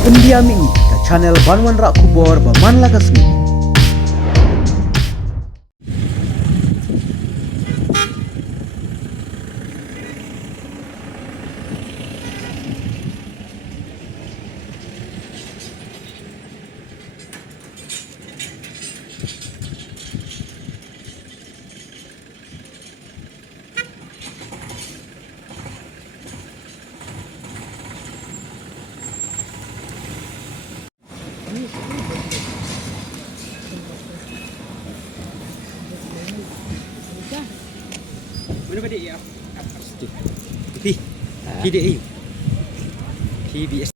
Pendiami ke channel Banwan Rak Kubor Baman Lagasmi. Mana pada ya? P. PDA. PBS.